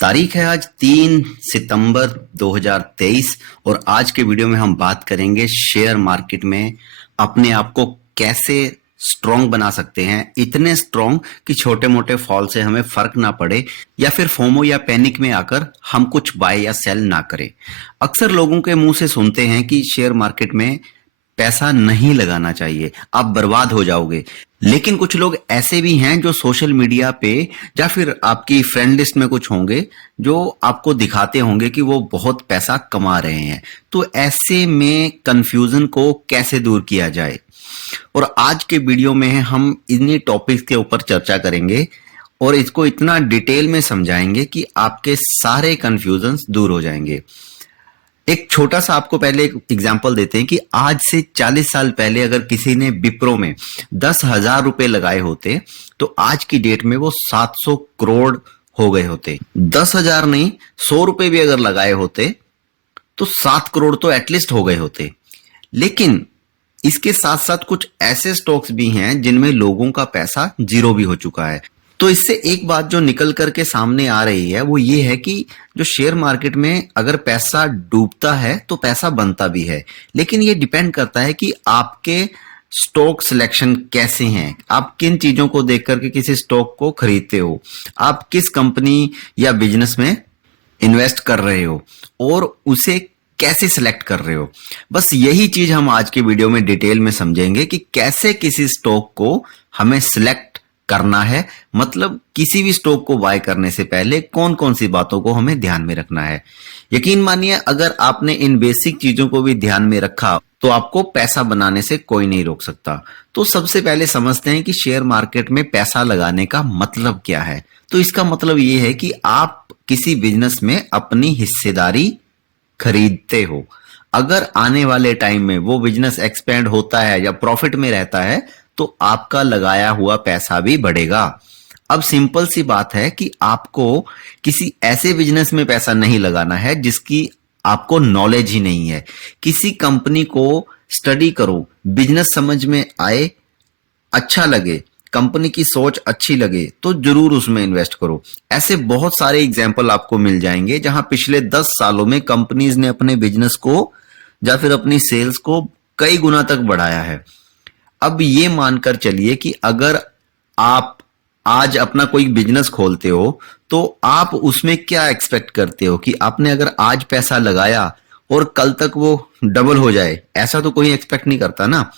तारीख है आज 3 सितंबर 2023 और आज के वीडियो में हम बात करेंगे शेयर मार्केट में अपने आप को कैसे स्ट्रॉन्ग बना सकते हैं, इतने स्ट्रॉन्ग कि छोटे मोटे फॉल से हमें फर्क ना पड़े या फिर फोमो या पैनिक में आकर हम कुछ बाय या सेल ना करें। अक्सर लोगों के मुंह से सुनते हैं कि शेयर मार्केट में पैसा नहीं लगाना चाहिए, आप बर्बाद हो जाओगे। लेकिन कुछ लोग ऐसे भी हैं जो सोशल मीडिया पे या फिर आपकी फ्रेंड लिस्ट में कुछ होंगे जो आपको दिखाते होंगे कि वो बहुत पैसा कमा रहे हैं। तो ऐसे में कंफ्यूजन को कैसे दूर किया जाए, और आज के वीडियो में हम इन्हीं टॉपिक्स के ऊपर चर्चा करेंगे और इसको इतना डिटेल में समझाएंगे कि आपके सारे कंफ्यूजन्स दूर हो जाएंगे। एक छोटा सा आपको पहले एक एग्जांपल देते हैं कि आज से 40 साल पहले अगर किसी ने विप्रो में 10,000 रुपए लगाए होते तो आज की डेट में वो 700 करोड़ हो गए होते। 10,000 नहीं, 100 रुपए भी अगर लगाए होते तो 7 करोड़ तो एटलीस्ट हो गए होते। लेकिन इसके साथ साथ कुछ ऐसे स्टॉक्स भी हैं जिनमें लोगों का पैसा जीरो भी हो चुका है। तो इससे एक बात जो निकल करके सामने आ रही है वो ये है कि जो शेयर मार्केट में अगर पैसा डूबता है तो पैसा बनता भी है, लेकिन ये डिपेंड करता है कि आपके स्टॉक सिलेक्शन कैसे हैं, आप किन चीजों को देख करके किसी स्टॉक को खरीदते हो, आप किस कंपनी या बिजनेस में इन्वेस्ट कर रहे हो और उसे कैसे सिलेक्ट कर रहे हो। बस यही चीज हम आज के वीडियो में डिटेल में समझेंगे कि कैसे किसी स्टॉक को हमें सिलेक्ट करना है, मतलब किसी भी स्टॉक को बाय करने से पहले कौन कौन सी बातों को हमें ध्यान में रखना है। यकीन मानिए अगर आपने इन बेसिक चीजों को भी ध्यान में रखा तो आपको पैसा बनाने से कोई नहीं रोक सकता। तो सबसे पहले समझते हैं कि शेयर मार्केट में पैसा लगाने का मतलब क्या है। तो इसका मतलब ये है कि आप किसी बिजनेस में अपनी हिस्सेदारी खरीदते हो। अगर आने वाले टाइम में वो बिजनेस एक्सपेंड होता है या प्रॉफिट में रहता है तो आपका लगाया हुआ पैसा भी बढ़ेगा। अब सिंपल सी बात है कि आपको किसी ऐसे बिजनेस में पैसा नहीं लगाना है जिसकी आपको नॉलेज ही नहीं है। किसी कंपनी को स्टडी करो, बिजनेस समझ में आए, अच्छा लगे, कंपनी की सोच अच्छी लगे तो जरूर उसमें इन्वेस्ट करो। ऐसे बहुत सारे एग्जाम्पल आपको मिल जाएंगे जहां पिछले 10 सालों में कंपनीज ने अपने बिजनेस को या फिर अपनी सेल्स को कई गुना तक बढ़ाया है। अब ये मानकर चलिए कि अगर आप आज अपना कोई बिजनेस खोलते हो तो आप उसमें क्या एक्सपेक्ट करते हो कि आपने अगर आज पैसा लगाया और कल तक वो डबल हो जाए, ऐसा तो कोई एक्सपेक्ट नहीं करता ना।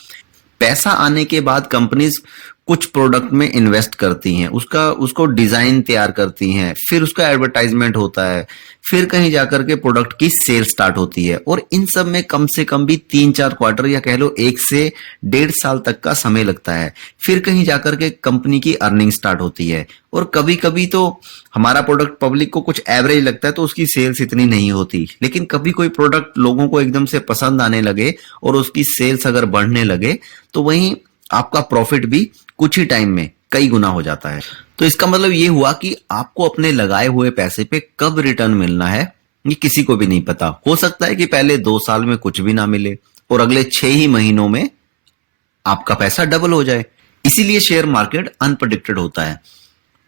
पैसा आने के बाद कंपनीज कुछ प्रोडक्ट में इन्वेस्ट करती हैं, उसको डिजाइन तैयार करती हैं, फिर उसका एडवर्टाइजमेंट होता है, फिर कहीं जाकर के प्रोडक्ट की सेल स्टार्ट होती है और इन सब में कम से कम भी 3-4 क्वार्टर या कह लो 1 से 1.5 साल तक का समय लगता है। फिर कहीं जाकर के कंपनी की अर्निंग स्टार्ट होती है और कभी कभी तो हमारा प्रोडक्ट पब्लिक को कुछ एवरेज लगता है तो उसकी सेल्स इतनी नहीं होती, लेकिन कभी कोई प्रोडक्ट लोगों को एकदम से पसंद आने लगे और उसकी सेल्स अगर बढ़ने लगे तो वहीं आपका प्रॉफिट भी कुछ ही टाइम में कई गुना हो जाता है। तो इसका मतलब ये हुआ कि आपको अपने लगाए हुए पैसे पे कब रिटर्न मिलना है ये किसी को भी नहीं पता। हो सकता है कि पहले 2 साल में कुछ भी ना मिले और अगले 6 ही महीनों में आपका पैसा डबल हो जाए। इसीलिए शेयर मार्केट अनप्रेडिक्टेड होता है,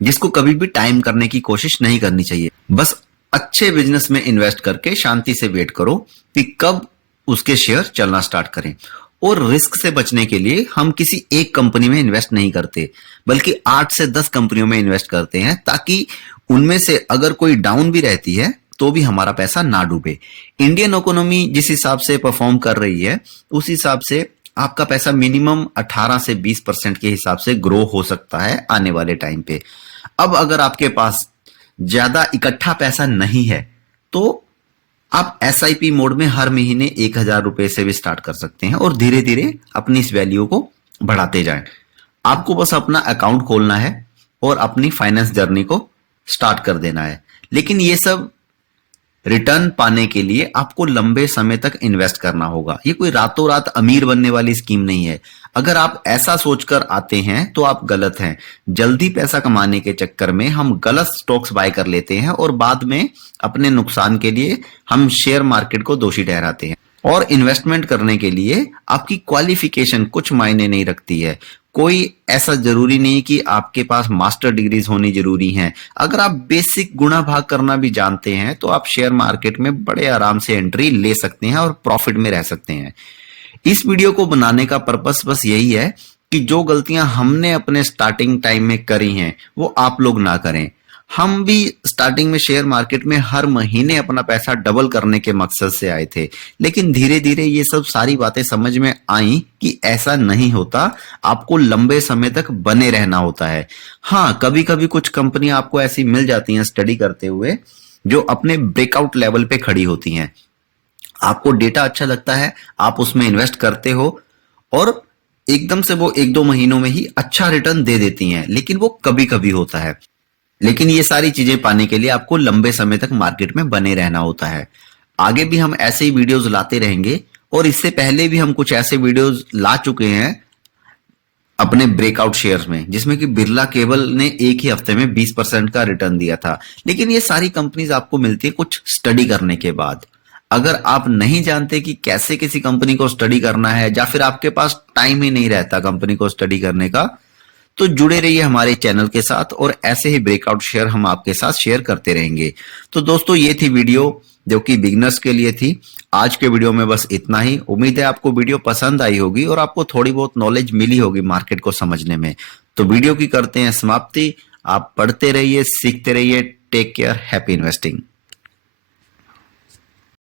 जिसको कभी भी टाइम करने की कोशिश नहीं करनी चाहिए। बस अच्छे बिजनेस में इन्वेस्ट करके शांति से वेट करो कि कब उसके शेयर चलना स्टार्ट करें। और रिस्क से बचने के लिए हम किसी एक कंपनी में इन्वेस्ट नहीं करते बल्कि 8 से 10 कंपनियों में इन्वेस्ट करते हैं, ताकि उनमें से अगर कोई डाउन भी रहती है तो भी हमारा पैसा ना डूबे। इंडियन इकोनॉमी जिस हिसाब से परफॉर्म कर रही है उस हिसाब से आपका पैसा मिनिमम 18 से 20% के हिसाब से ग्रो हो सकता है आने वाले टाइम पे। अब अगर आपके पास ज्यादा इकट्ठा पैसा नहीं है तो आप एसआईपी मोड में हर महीने 1,000 रुपए से भी स्टार्ट कर सकते हैं और धीरे धीरे अपनी इस वैल्यू को बढ़ाते जाएं। आपको बस अपना अकाउंट खोलना है और अपनी फाइनेंस जर्नी को स्टार्ट कर देना है। लेकिन ये सब रिटर्न पाने के लिए आपको लंबे समय तक इन्वेस्ट करना होगा। ये कोई रातों रात अमीर बनने वाली स्कीम नहीं है। अगर आप ऐसा सोचकर आते हैं तो आप गलत हैं। जल्दी पैसा कमाने के चक्कर में हम गलत स्टॉक्स बाय कर लेते हैं और बाद में अपने नुकसान के लिए हम शेयर मार्केट को दोषी ठहराते हैं। और इन्वेस्टमेंट करने के लिए आपकी क्वालिफिकेशन कुछ मायने नहीं रखती है। कोई ऐसा जरूरी नहीं कि आपके पास मास्टर डिग्रीज होनी जरूरी हैं। अगर आप बेसिक गुणा भाग करना भी जानते हैं तो आप शेयर मार्केट में बड़े आराम से एंट्री ले सकते हैं और प्रॉफिट में रह सकते हैं। इस वीडियो को बनाने का पर्पस बस यही है कि जो गलतियां हमने अपने स्टार्टिंग टाइम में करी हैं वो आप लोग ना करें। हम भी स्टार्टिंग में शेयर मार्केट में हर महीने अपना पैसा डबल करने के मकसद से आए थे, लेकिन धीरे धीरे ये सब सारी बातें समझ में आई कि ऐसा नहीं होता, आपको लंबे समय तक बने रहना होता है। हाँ, कभी कभी कुछ कंपनियां आपको ऐसी मिल जाती हैं स्टडी करते हुए जो अपने ब्रेकआउट लेवल पे खड़ी होती हैं। आपको डेटा अच्छा लगता है, आप उसमें इन्वेस्ट करते हो और एकदम से वो एक दो महीनों में ही अच्छा रिटर्न दे देती हैं, लेकिन वो कभी कभी होता है। लेकिन ये सारी चीजें पाने के लिए आपको लंबे समय तक मार्केट में बने रहना होता है। आगे भी हम ऐसे ही वीडियोस लाते रहेंगे और इससे पहले भी हम कुछ ऐसे वीडियोस ला चुके हैं अपने ब्रेकआउट शेयर्स में, जिसमें कि बिरला केबल ने एक ही हफ्ते में 20% का रिटर्न दिया था। लेकिन ये सारी कंपनीज आपको मिलती है कुछ स्टडी करने के बाद। अगर आप नहीं जानते कि कैसे किसी कंपनी को स्टडी करना है या फिर आपके पास टाइम ही नहीं रहता कंपनी को स्टडी करने का, तो जुड़े रहिए हमारे चैनल के साथ और ऐसे ही ब्रेकआउट शेयर हम आपके साथ शेयर करते रहेंगे। तो दोस्तों, ये थी वीडियो जो कि बिगनर्स के लिए थी। आज के वीडियो में बस इतना ही। उम्मीद है आपको वीडियो पसंद आई होगी और आपको थोड़ी बहुत नॉलेज मिली होगी मार्केट को समझने में। तो वीडियो की करते हैं समाप्ति। आप पढ़ते रहिए, सीखते रहिए। Take care, happy investing.